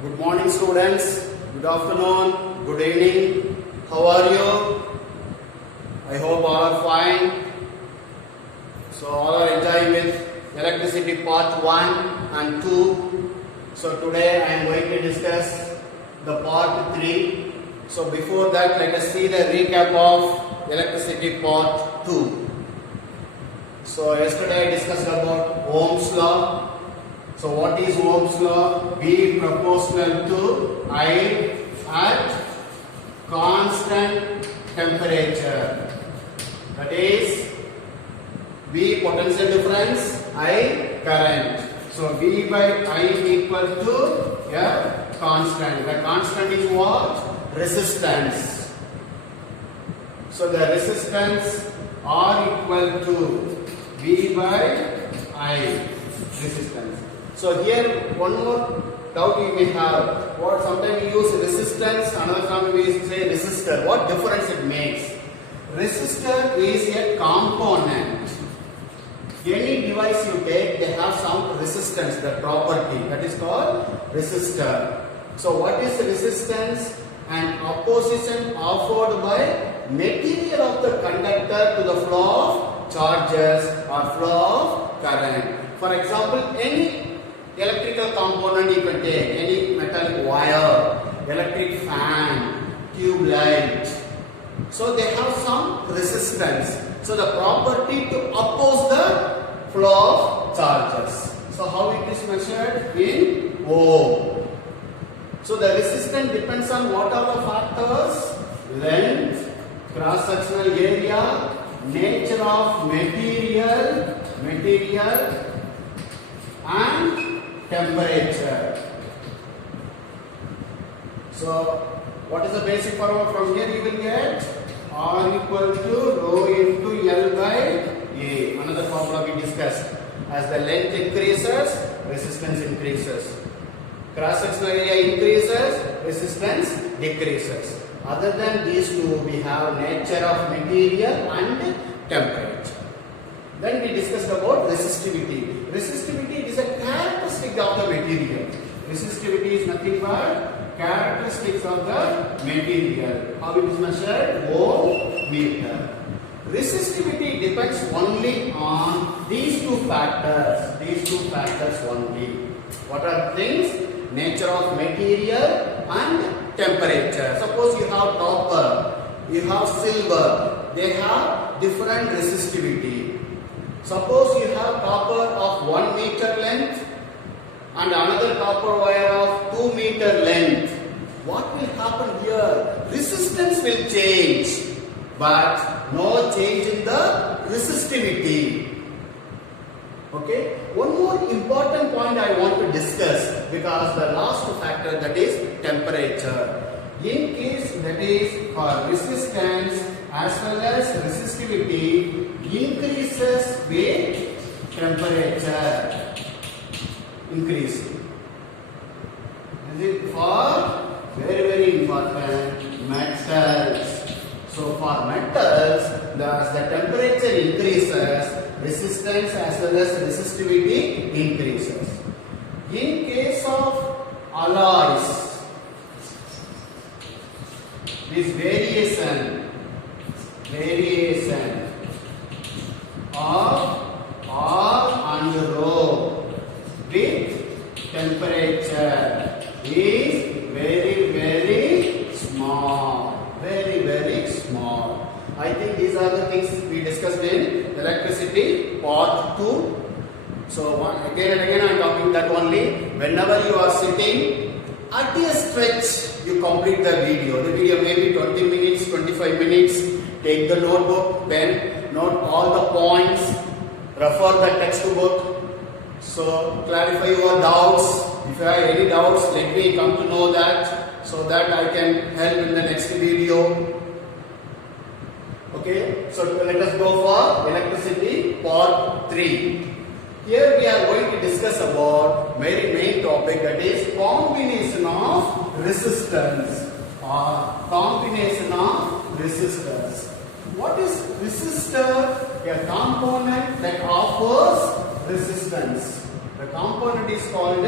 Good morning students, good afternoon, good evening, how are you? I hope all are fine. So all are enjoying with electricity part 1 and 2. So today I am going to discuss the part 3. So before that let us see the recap of electricity part 2. So yesterday I discussed about Ohm's law. So what is Ohm's law? V proportional to I at constant temperature. That is V potential difference, I current. So V by I equal to a constant. The constant is what? Resistance. So the resistance R equal to V by I resistance. So here one more doubt you may have. What sometimes we use resistance, another time we say resistor. What difference it makes? Resistor is a component. Any device you take, they have some resistance, the property that is called resistor. So what is resistance? An opposition offered by material of the conductor to the flow of charges or flow of current. For example, any electrical component you can take, any metallic wire, electric fan, tube light. So they have some resistance. So the property to oppose the flow of charges. So how it is measured? In Ohm. So the resistance depends on what are the factors? Length, cross-sectional area, nature of material and temperature. So what is the basic formula? From here you will get R equal to rho into L by A. Another formula we discussed. As the length increases, resistance increases. Cross-sectional area increases, resistance decreases. Other than these two, we have nature of material and temperature. Then we discussed about resistivity. Resistivity is a characteristic of the material. Resistivity is nothing but characteristics of the material. How it is measured? Ohm meter. Resistivity depends only on these two factors. These two factors only. What are things? Nature of material and temperature. Suppose you have copper, you have silver. They have different resistivity. Suppose you have copper of 1 meter length and another copper wire of 2 meter length. What will happen here? Resistance will change, but no change in the resistivity. Okay. One more important point I want to discuss, because the last factor, that is temperature. In case that is for resistance as well as resistivity increases with temperature increasing. Is it for very important metals? So for metals, as the temperature increases, resistance as well as resistivity increases. In case of alloys, this variation of R and rho with temperature is very small. Very small. I think these are the things we discussed in electricity part 2. So again and again I am talking that only. Whenever you are sitting at a stretch, you complete the video. The video may be 20 minutes, 25 minutes. Take the notebook, pen, note all the points, refer the textbook. So clarify your doubts. If you have any doubts, let me come to know that, so that I can help in the next video. Okay, so let us go for electricity part 3. Here we are going to discuss about very main topic, that is combination of resistance or combination of resistors. What is resistor? A component that offers resistance. The component is called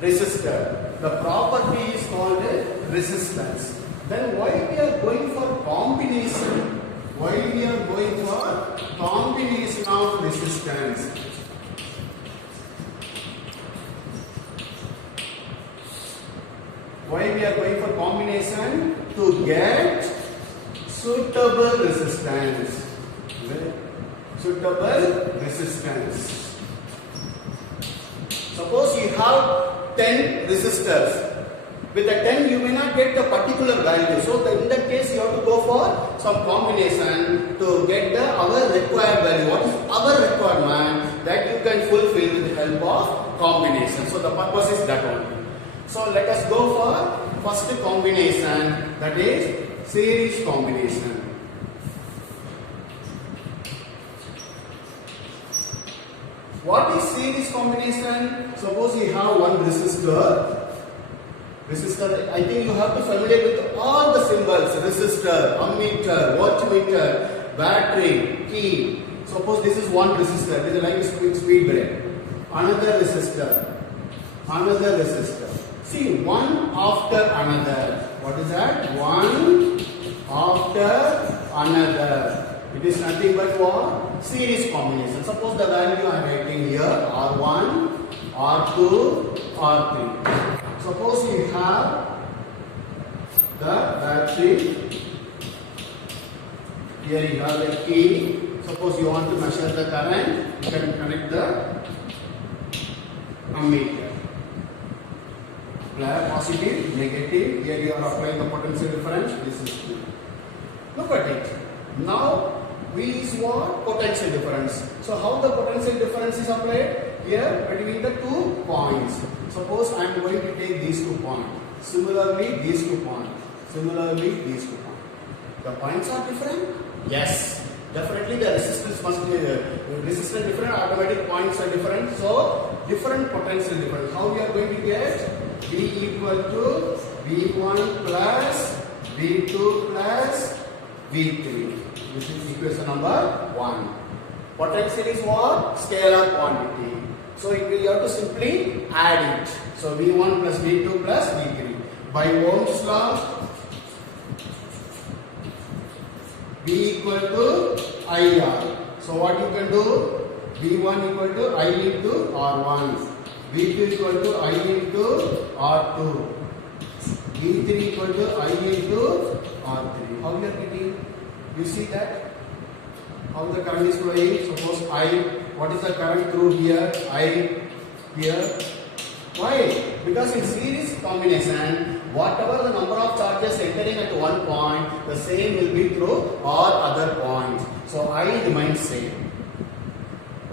resistor. The property is called resistance. Then why we are going for combination? Why we are going for combination of resistance? Why we are going for combination? To get suitable resistance. Suitable resistance. Suppose you have 10 resistors. With the 10 you may not get a particular value. So in that case you have to go for some combination to get our required value. What is our requirement? That you can fulfill with the help of combination. So the purpose is that only. So let us go for first combination, that is series combination. What is series combination? Suppose you have one resistor. I think you have to familiar with all the symbols: resistor, ammeter, voltmeter, battery, key. Suppose this is one resistor. This is like a speed break. Another resistor. Another resistor. See, one after another. What is that? One after another. It is nothing but what? Series combination. Suppose the value I am writing here R1, R2, R3. Suppose you have the battery. Here you have the key. Suppose you want to measure the current, you can connect the ammeter. Positive, negative. Here you are applying the potential difference. This is Q. Look at it. Now V is what? Potential difference. So how the potential difference is applied? Here between the 2 points. Suppose I am going to take these 2 points. Similarly, these 2 points. Similarly, these 2 points. The points are different? Yes. Definitely the resistance must be resistance different, automatic points are different. So different potential difference. How we are going to get? V equal to V1 plus V2 plus V3. This is equation number 1. Potential is what? Scalar quantity. So we have to simply add it. So V1 plus V2 plus V3. By Ohm's law, V equal to IR. So what you can do? V1 equal to I into R1. V2 equal to I into R2. V3 equal to I into R3. How you are getting? You see that? How the current is flowing? Suppose I, what is the current through here? I here. Why? Because in series combination, whatever the number of charges entering at one point, the same will be through all other points. So I remains same.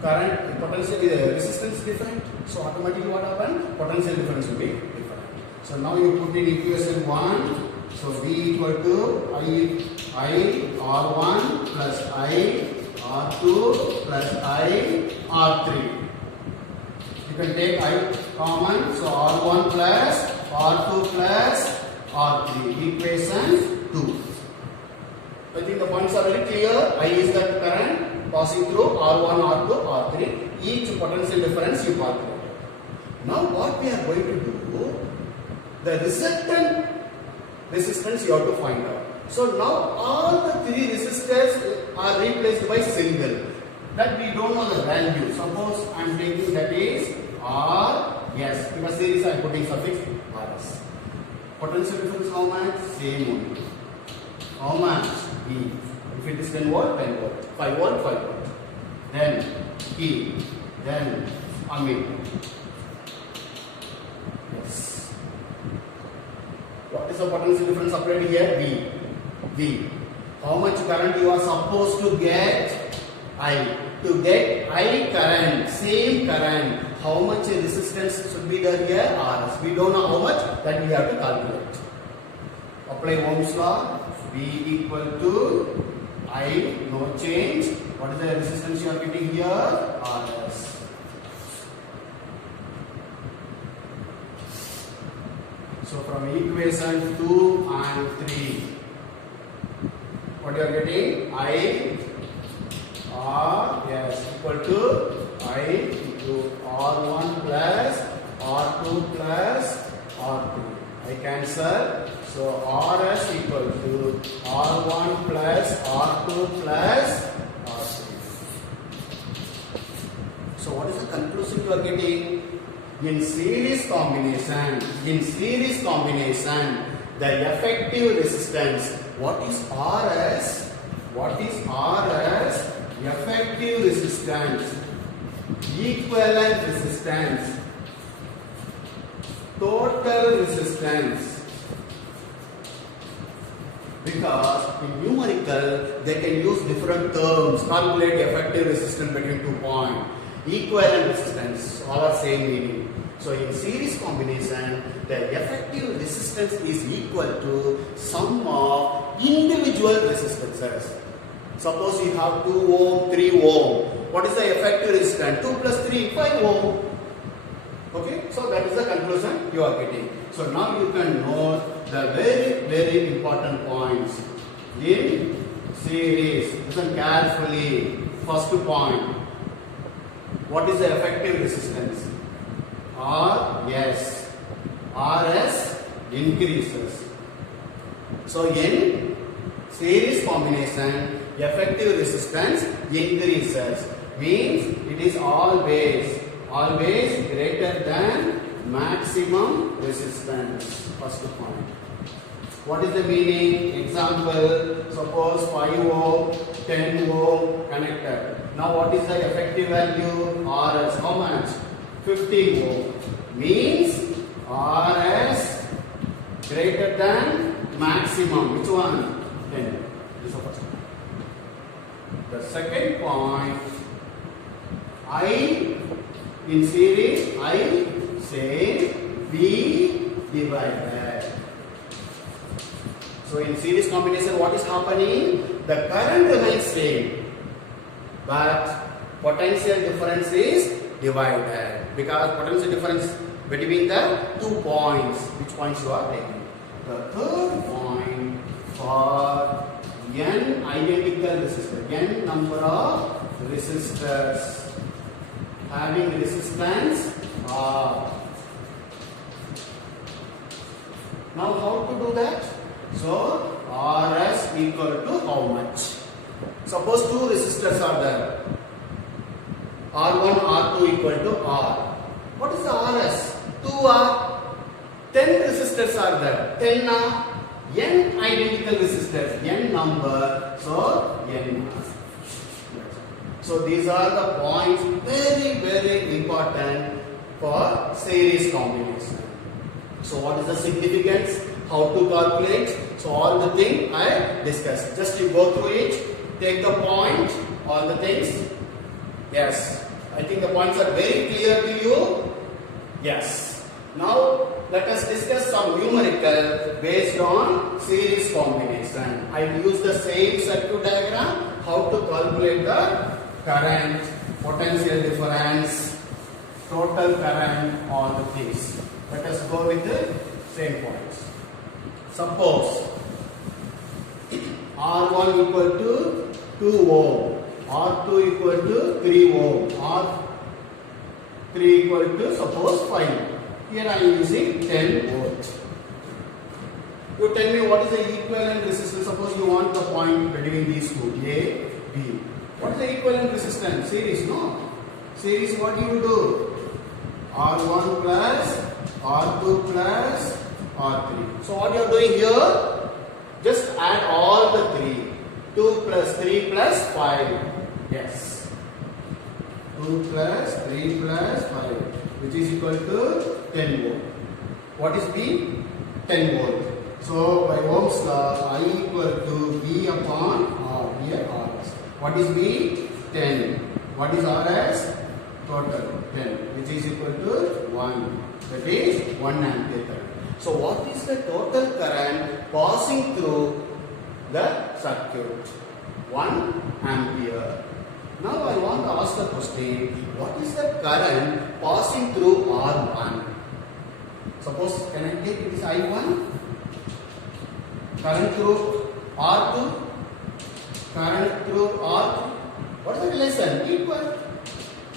Current, potential, resistance different. So automatically what happens? Potential difference will be different. So now you put in equation 1. So V equal to I R1 plus I R2 plus I R3. You can take I common. So R1 plus R2 plus R3. Equation 2. I think the points are very clear. I is the current passing through R1, R2, R3. Each potential difference you calculate. Now what we are going to do? The resultant resistance you have to find out. So now all the 3 resistors are replaced by single. That we don't know the value. Suppose I am taking that is R, yes, because series I am putting suffix RS. Potential difference how much? Same only. How much? E. If it is 10 volt, 10 volt. 5 volt, 5 volt. Then E. Then ammeter. Yes. What is the potential difference applied here? V. V. How much current you are supposed to get? I. To get I current, same current, how much resistance should be there here? RS. We don't know how much, that we have to calculate. Apply Ohm's law. V equal to I, no change. What is the resistance you are getting here? RS. So from equation 2 and 3, what you are getting? I R, yes, equal to I into R1 plus R2 R1 plus R2. I cancel. So Rs equal to R1 plus R2 plus R3. So what is the conclusion you are getting? In series combination, the effective resistance. What is Rs? What is Rs? Effective resistance, equivalent resistance, total resistance. Because in numerical, they can use different terms, calculate effective resistance between 2 points. Equivalent resistance, all are same meaning. So in series combination, the effective resistance is equal to sum of individual resistances. Suppose you have 2 ohm, 3 ohm. What is the effective resistance? 2 plus 3, 5 ohm. Okay, so that is the conclusion you are getting. So now you can note the very important points in series. Listen carefully. First point. What is the effective resistance? Rs. Rs increases. So in series combination, effective resistance increases. Means it is always greater than maximum resistance. First point. What is the meaning? Example, suppose 5 ohm, 10 ohm connected. Now what is the effective value? Rs. How much? 50 ohm. Means Rs greater than maximum. Which one? 10. This is the first point. The second point, I in series, I say V divided. So in series combination, what is happening? The current remains same, but potential difference is divided, because potential difference between the 2 points. Which points you are taking? The third point, for n identical resistors, n number of resistors having resistance R. Now how to do that? So Rs equal to how much? Suppose 2 resistors are there. R1, R2 equal to R. What is the Rs? 2 R. 10 resistors are there. 10 are n identical resistors. N number. So n. So these are the points very important for series combination. So what is the significance? How to calculate? So all the things I discussed. Just you go through it, take the point, all the things. Yes, I think the points are very clear to you. Yes. Now let us discuss some numerical based on series combination. I will use the same circuit diagram. How to calculate the current, potential difference, total current, all the things. Let us go with the same points. Suppose R1 equal to 2 ohm, R2 equal to 3 ohm, R3 equal to suppose 5. Here I am using 10 volts. You tell me what is the equivalent resistance. Suppose you want the point between these two, A, B. What is the equivalent resistance? Series, no? Series, what do you do? R1 plus R2 plus R3. So what you are doing here? Just add all the 3. 2 plus 3 plus 5. Yes. 2 plus 3 plus 5, which is equal to 10 volt. What is B? 10 volt. So by Ohm's law, I equal to V upon R. Here Rs. What is B? 10. What is Rs? Total 10, which is equal to 1. That is 1 ampere current. So what is the total current passing through the circuit? 1 ampere. Now I want to ask the question, what is the current passing through R1? Suppose, can I take it is I1? Current through R2? Current through R3? What is the relation? Equal.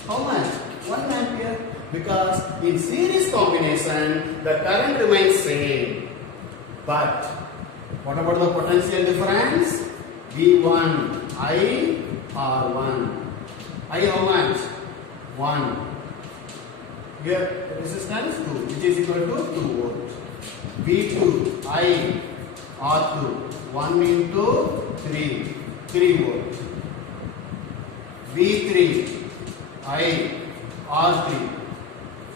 How much? 1 ampere. Because in series combination, the current remains same. But what about the potential difference? V1, I R1. I how much? 1. Here resistance 2, which is equal to 2 volts. V2, I R2, 1 into 3 volts. V3, I R3,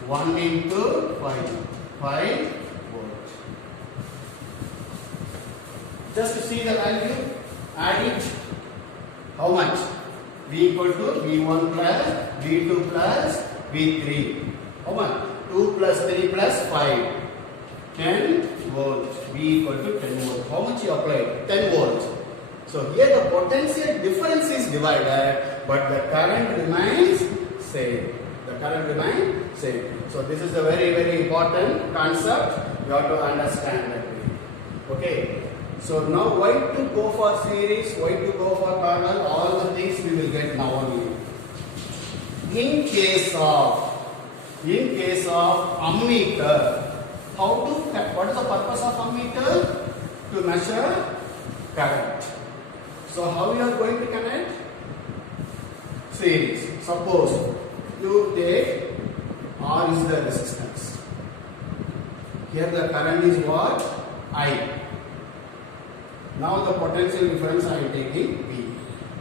1 into 5 volts. Just to see the value, add it. How much? V equal to V1 plus V2 plus V3. How much? 2 plus 3 plus 5. 10 volts. V equal to 10 volts. How much you applied? 10 volts. So here the potential difference is divided, but the current remains same. The current remains same. So this is a very important concept. You have to understand that. Okay. So now why to go for series, why to go for parallel, all the things we will get now only. In case of ammeter, what is the purpose of ammeter? To measure current. So how you are going to connect? Series. Suppose you take R is the resistance. Here the current is what? I. Now the potential difference I am taking V.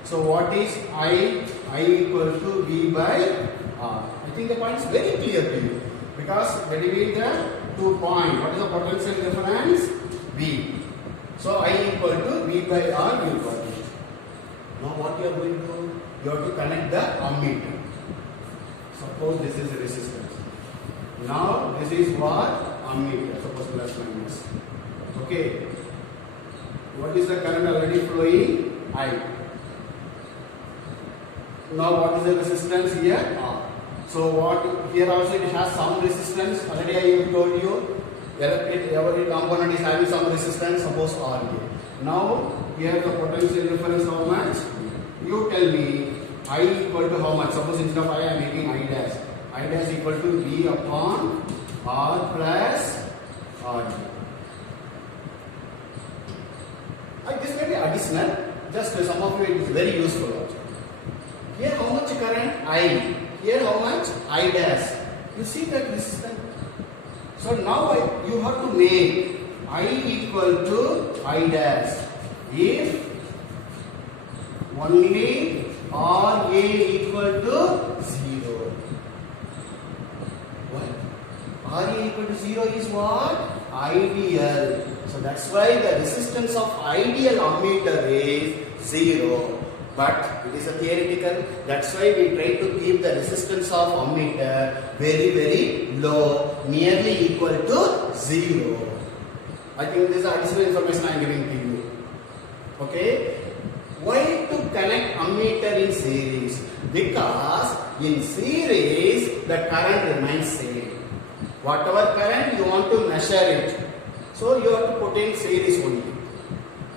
So what is I? I equal to V by R. I think the point is very clear to you. Because when you read the 2 point, what is the potential difference? V. So I equal to V by R, you got it. Now what you are going to do? You have to connect the ammeter. Suppose this is resistance. Now this is what? Ammeter. Suppose plus minus. Okay. What is the current already flowing? I. Now what is the resistance here? R. So what here also it has some resistance. Already I told you every component is having some resistance. Suppose R here. Now here the potential difference how much? You tell me I equal to how much? Suppose instead of I am making I dash. I dash equal to V upon R plus R. This may be additional, just some of you it is very useful also. Here how much current? I. Here how much? I dash. You see that resistance? So now you have to make I equal to I dash if only RA equal to 0. What? RA equal to 0 is what? Ideal. So that's why the resistance of ideal ammeter is 0. But it is a theoretical. That's why we try to keep the resistance of ammeter very low, nearly equal to 0. I think this is additional information I am giving to you. Okay? Why to connect ammeter in series? Because in series the current remains same. Whatever current you want to measure it. So you have to put in series only.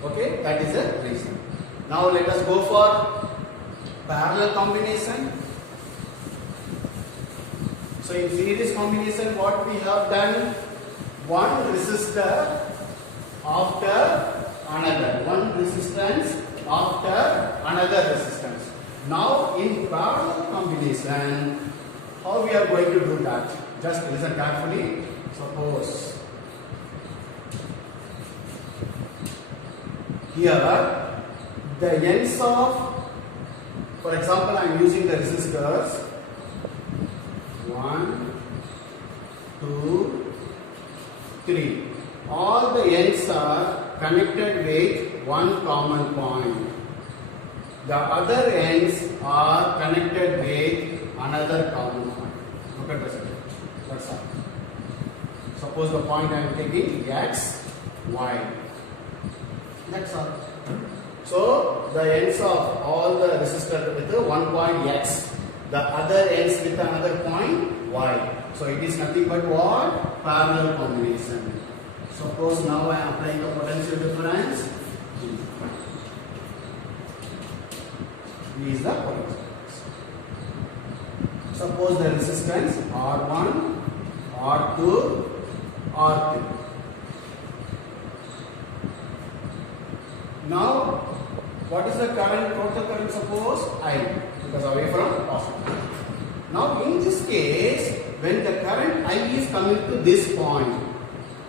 Okay, that is the reason. Now let us go for parallel combination. So in series combination, what we have done? One resistor after another. One resistance after another resistance. Now in parallel combination, how we are going to do that? Just listen carefully. Suppose here the ends of, for example, I am using the resistors 1, 2, 3. All the ends are connected with one common point. The other ends are connected with another common point. Look at this. That's all. Suppose the point I am taking X, Y. That's all. So the ends of all the resistors with one point X, the other ends with another point Y. So it is nothing but what? Parallel combination. Suppose now I am applying the potential difference. V is the potential difference. suppose the resistance R1, R2, R3. Now, what is the current, total current suppose? I, because away from positive. Now, in this case, when the current I is coming to this point,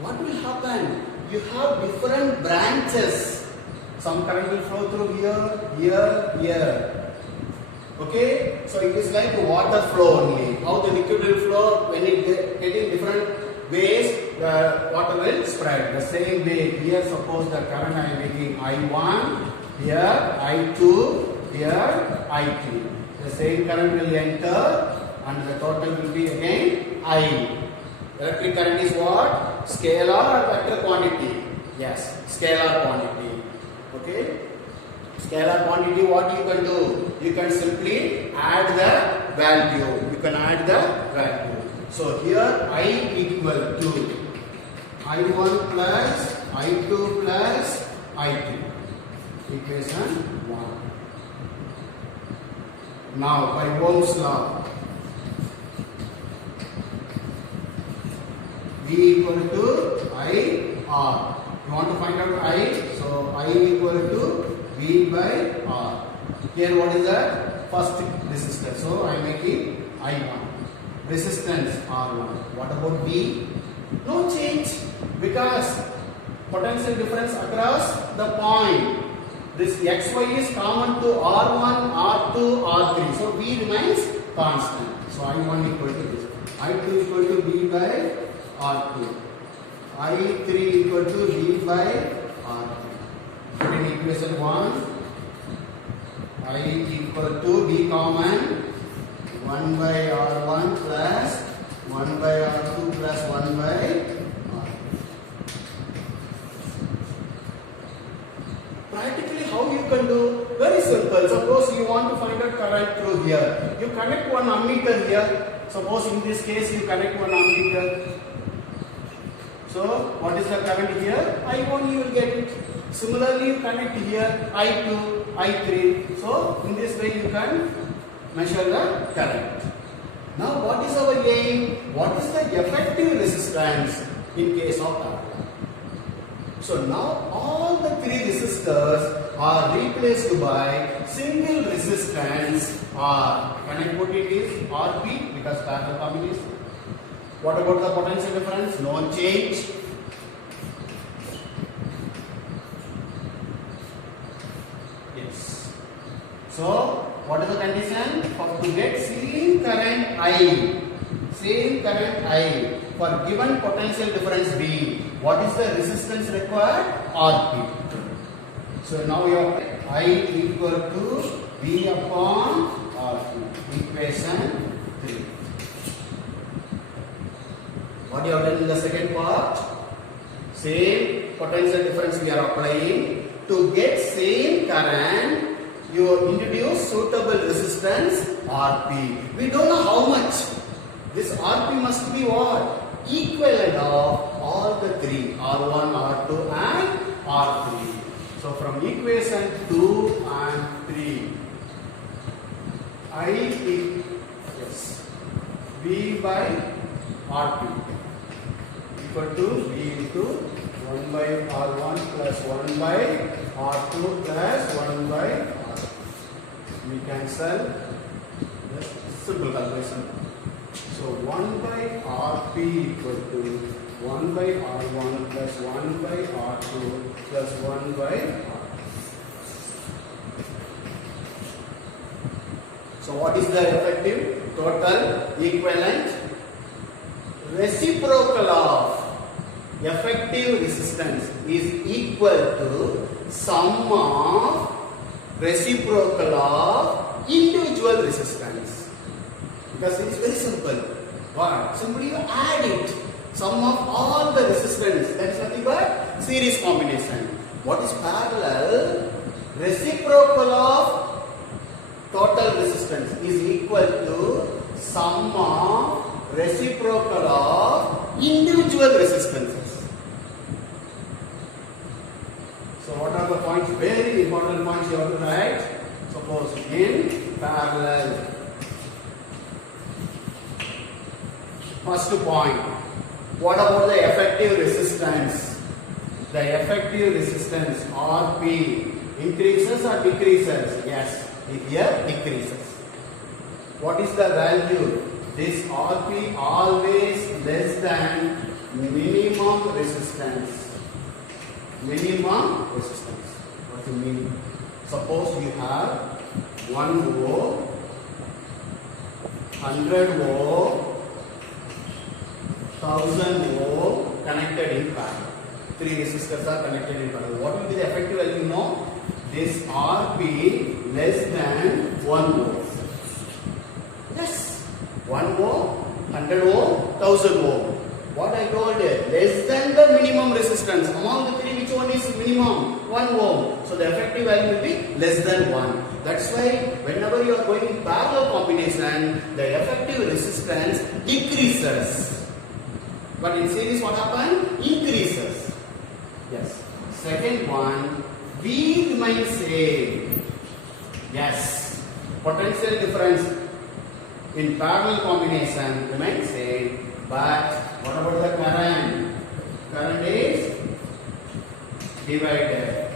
what will happen? You have different branches. Some current will flow through here, here, here. Okay? So, it is like water flow only. How the liquid will flow when it getting different ways, the water will spread. The same way, here suppose the current I am making I1, here I2, here I3. The same current will enter and the total will be again I. Electric current is what? Scalar or vector quantity? Yes, scalar quantity. Okay? Scalar quantity, what you can do? You can simply add the value. You can add the value. So here I equal to I1 plus I2 plus I3. Equation 1. Now by Ohm's law, V equal to IR. You want to find out I? So I equal to V by R. Here what is the first resistance? So I am making I1. Resistance R1. What about V? No change, because potential difference across the point. This XY is common to R1, R2, R3. So V remains constant. So I1 equal to this. I2 equal to V by R2. I3 equal to V by R3. Put in equation 1. I equal to V common 1 by R1 plus 1 by R2 plus 1 by R3. Practically how you can do? Very simple. Suppose you want to find out current through here. You connect one ammeter here. Suppose in this case you connect one ammeter. So what is the current here? I1 you will get it. Similarly you connect here I2, I3. So in this way you can measure the current. Now what is our aim? What is the effective resistance in case of parallel? So now all the three resistors are replaced by single resistance R. Can I put it is RP because parallel combination? What about the potential difference? No change. Yes. So what is the condition? To get same current I for given potential difference V, what is the resistance required? RP. So now you have I equal to V upon RP. Equation 3. What you have done in the second part? Same potential difference we are applying. To get same current, you introduce suitable resistance RP. We don't know how much. This RP must be what? Equivalent of all the three, R1, R2 and R3. So from equation 2 and 3, I equals V by RP equal to V into 1 by R1 plus 1 by R2 plus 1 by R3. We cancel. Simple calculation. So 1 by RP equal to 1 by R1 plus 1 by R2 plus 1 by R3. So what is the effective total equivalent? Reciprocal of effective resistance is equal to sum of reciprocal of individual resistance. Because it is very simple. What? Simply you add it. Sum of all the resistance. That is nothing but series combination. What is parallel? Reciprocal of total resistance is equal to sum of reciprocal of individual resistances. So what are the points? Very important points you have to write. Suppose in parallel First point. What about the effective resistance? The effective resistance RP increases or decreases? Yes, here decreases. What is the value? This RP always less than minimum resistance. Minimum resistance. What do you mean? Suppose you have 1 ohm, 100 ohm, 1000 ohm connected in parallel. 3 resistors are connected in parallel. What will be the effective value? You know, this RP less than 1 ohm. Yes, 1 ohm, 100 ohm, 1000 ohm. What I told you, less than the minimum resistance. Among the 3, which one is minimum? 1 ohm. So the effective value will be less than 1. That's why whenever you are going in parallel combination, the effective resistance decreases. But in series, what happens? Increases. Yes. Second one, V remains same. Yes. Potential difference in parallel combination remains same. But what about the current? Current is divided.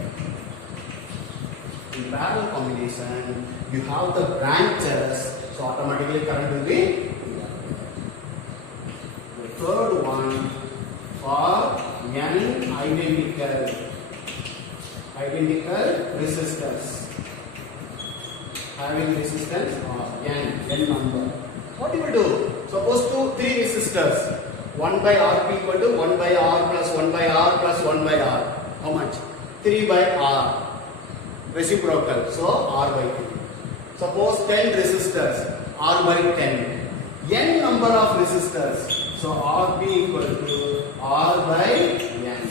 In parallel combination, you have the branches, so automatically current will be. The third one, for n identical resistors, having resistance of n number. What you will do? Suppose 3 resistors, 1 by Rp equal to 1 by R plus 1 by R plus 1 by R. How much? 3 by R. Reciprocal, so R by 2. Suppose 10 resistors, R by 10. N number of resistors, so Rp equal to R by N.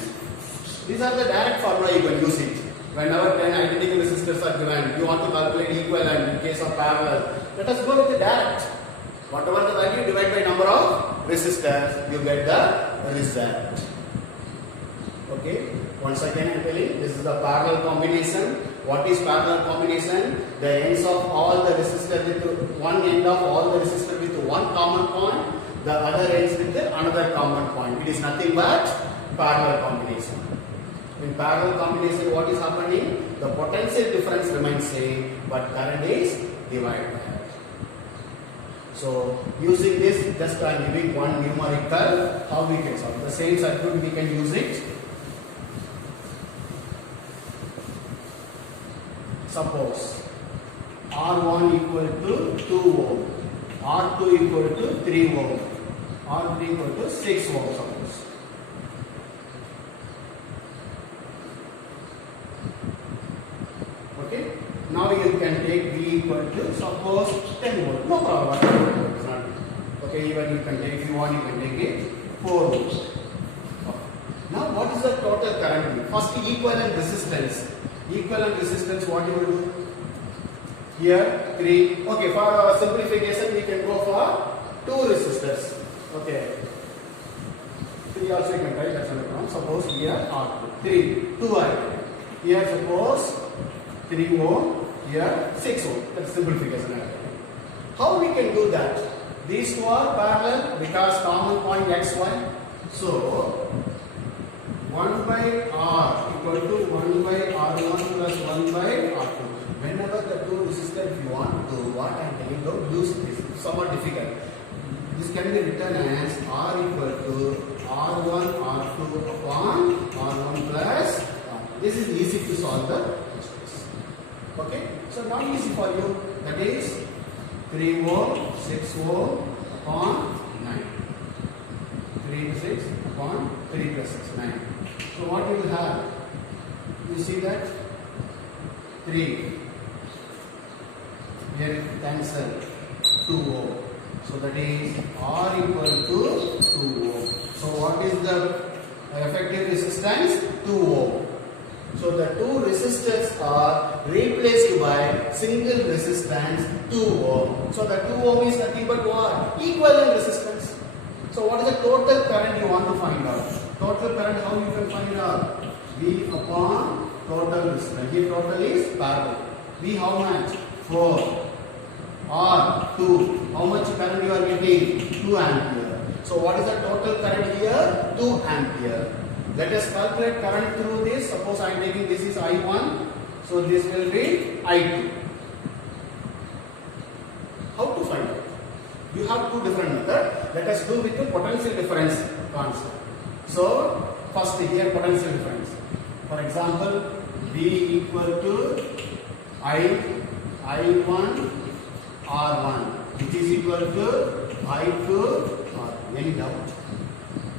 These are the direct formula you can use it. Whenever 10 identical resistors are given, you want to calculate equivalent in case of parallel. Let us go with the direct. Whatever the value, divide by number of resistors, you get the result. Okay. Once again I am telling, this is the parallel combination. What is parallel combination? The ends of all the resistors with one end of all the resistors with one common point, the other ends with another common point. It is nothing but parallel combination. In parallel combination, what is happening? The potential difference remains same, but current is divided. So using this, just I am giving one numerical how we can solve. The same circuit we can use it. Suppose R1 equal to 2 ohm, R2 equal to 3 ohm, R3 equal to 6 ohm suppose. Okay. Now you can take V equal to suppose 10 volt. No problem. It's not. Okay. Even you can take, if you want, you can take it 4 volts. Okay. Now what is the total current? First equivalent resistance. Equivalent resistance, what you will do? Here 3. Okay, for simplification we can go for 2 resistors. Okay. 3 also you can write, that's not a problem. Suppose here R2. 3. 2 I. Here suppose 3 ohm. Here 6 ohm. That's simplification. How we can do that? These two are parallel because common point xy. So 1 by R equal to 1 by R1 plus 1 by R2. Whenever the 2 resistors, if you want to, what I am telling, don't use this. It's somewhat difficult. This can be written as R equal to R1 R2 upon R1 plus R2. This is easy to solve the questions. Okay. So now easy for you. That is 3 ohm, 6 ohm upon 9. 3 to 6 upon 3 plus 6, 9. So what you will have? You see that 3 here cancel 2 ohm. So that is R equal to 2 ohm. So what is the effective resistance? 2 ohm. So the 2 resistors are replaced by single resistance 2 ohm. So the 2 ohm is nothing but what? Equivalent resistance. So what is the total current you want to find out? Total current, how you can find out? V upon total resistance. Here total is parallel. V how much? 4. R 2. How much current you are getting? 2 ampere. So what is the total current here? 2 ampere. Let us calculate current through this. Suppose I am taking this is I1. So this will be I2. How to find out? You have two different methods. Let us do with the potential difference concept. So first here potential difference. For example, V equal to I1 R1, which is equal to I2 R. Any doubt?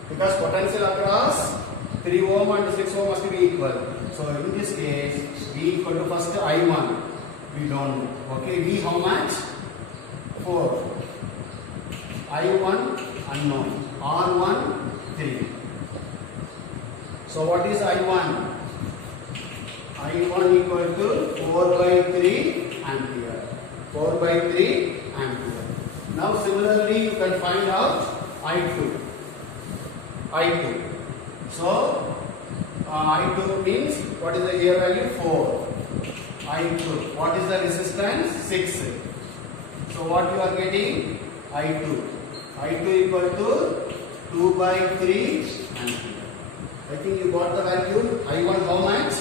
Because potential across 3 ohm and 6 ohm must be equal. So in this case, V equal to first I1. We don't know. Okay, V how much? 4. I1 unknown. R1 3. So what is I1? I1 equal to 4 by 3 ampere. 4 by 3 ampere. Now similarly you can find out I2. I2. So I2 means what is the here value? 4. I2. What is the resistance? 6. So what you are getting? I2. I2 equal to 2 by 3 ampere. I think you got the value. I1 how much?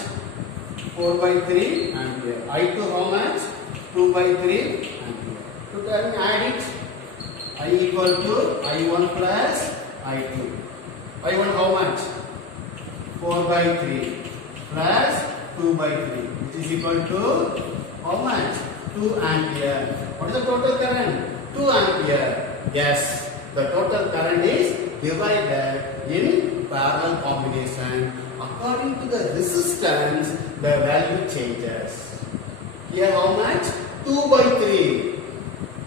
4 by 3 ampere. I2 how much? 2 by 3 ampere. So then add it. I equal to I1 plus I2. I1 how much? 4 by 3 plus 2 by 3, which is equal to how much? 2 ampere. What is the total current? 2 ampere. Yes, the total current is divided in parallel combination. According to the resistance, the value changes. Here how much? 2 by 3.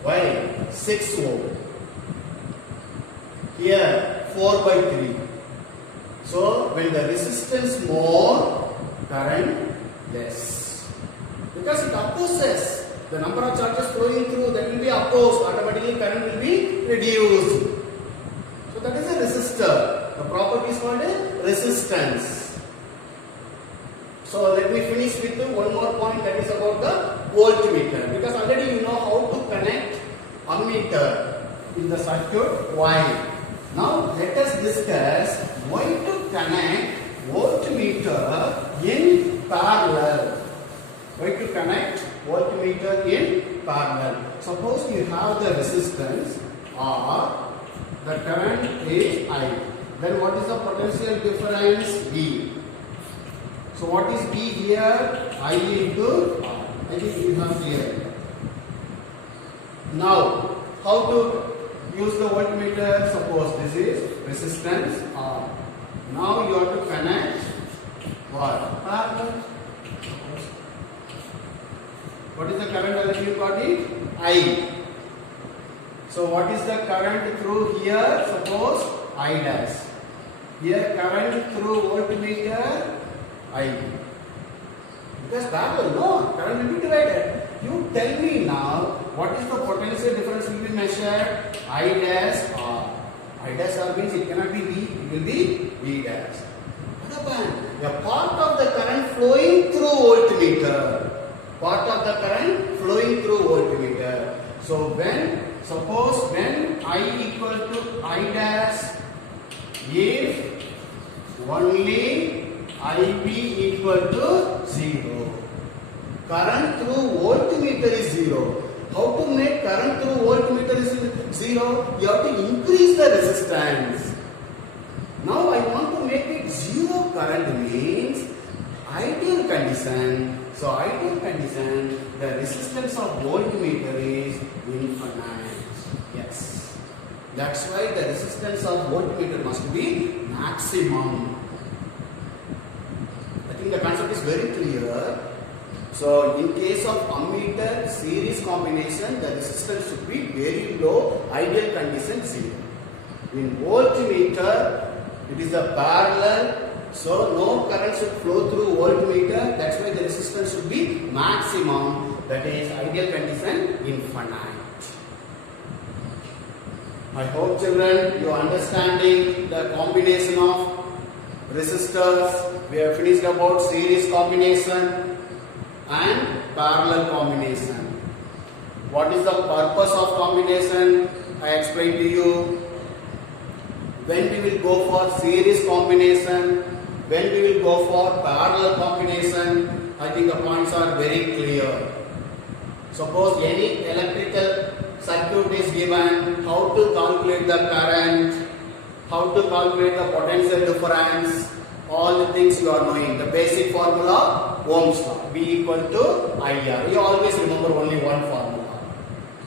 Why? 6 ohm. Here 4 by 3. So when the resistance more, current less. Because it opposes. The number of charges flowing through, that will be opposed. Automatically current will be reduced. So that is a resistor. The property is called a resistance. So let me finish with one more point, that is about the voltmeter. Because already you know how to connect ammeter in the circuit. Why? Now let us discuss why to connect voltmeter in parallel. Why to connect voltmeter in parallel. Suppose you have the resistance or the current is I. Then what is the potential difference? V. So what is V here? I into R. I think you have here. Now how to use the voltmeter? Suppose this is resistance R. Now you have to connect what? Parallel. What is the current value you got it? I. So what is the current through here? Suppose I dash. Here current through voltmeter I. Because parallel, no, current will be divided. You tell me now, what is the potential difference will be measured? I dash R. I dash R means it cannot be V, it will be V dash. What happened? A part of the current flowing through voltmeter. Part of the current flowing through voltmeter. So suppose when I equal to I dash, if only IB equal to 0. Current through voltmeter is 0. How to make current through voltmeter is 0? You have to increase the resistance. Now I want to make it 0 current means ideal condition. So ideal condition, the resistance of voltmeter is infinite. Yes. That's why the resistance of voltmeter must be maximum. I think the concept is very clear. So in case of ammeter series combination, the resistance should be very low, ideal condition 0. In voltmeter, it is a parallel. So no current should flow through voltmeter. That's why the resistance should be maximum. That is ideal condition infinite. I hope children you are understanding the combination of resistors. We have finished about series combination and parallel combination. What is the purpose of combination? I explained to you. when we will go for series combination, when we will go for parallel combination. I think the points are very clear. Suppose any electrical circuit is given, how to calculate the current, how to calculate the potential difference, all the things you are knowing. The basic formula, Ohm's law, V equal to IR. You always remember only one formula.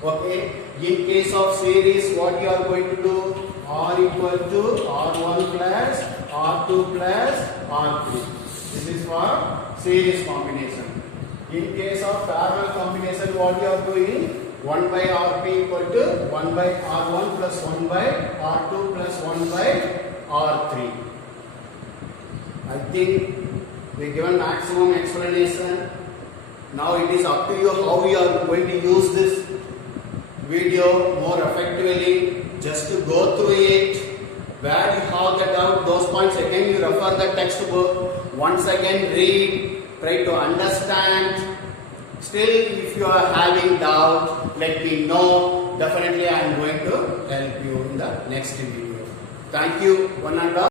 Okay. In case of series, what you are going to do? R equal to R1 plus R2 plus R3. This is for series combination. In case of parallel combination, what you are doing? 1 by Rp equal to 1 by R1 plus 1 by R2 plus 1 by R3. I think we given maximum explanation. Now it is up to you how you are going to use this video more effectively. Just to go through it. Where you have the doubt, those points again you refer the textbook. Once again read, try to understand. Still, if you are having doubt, let me know. Definitely I am going to help you in the next video. Thank you, one and all.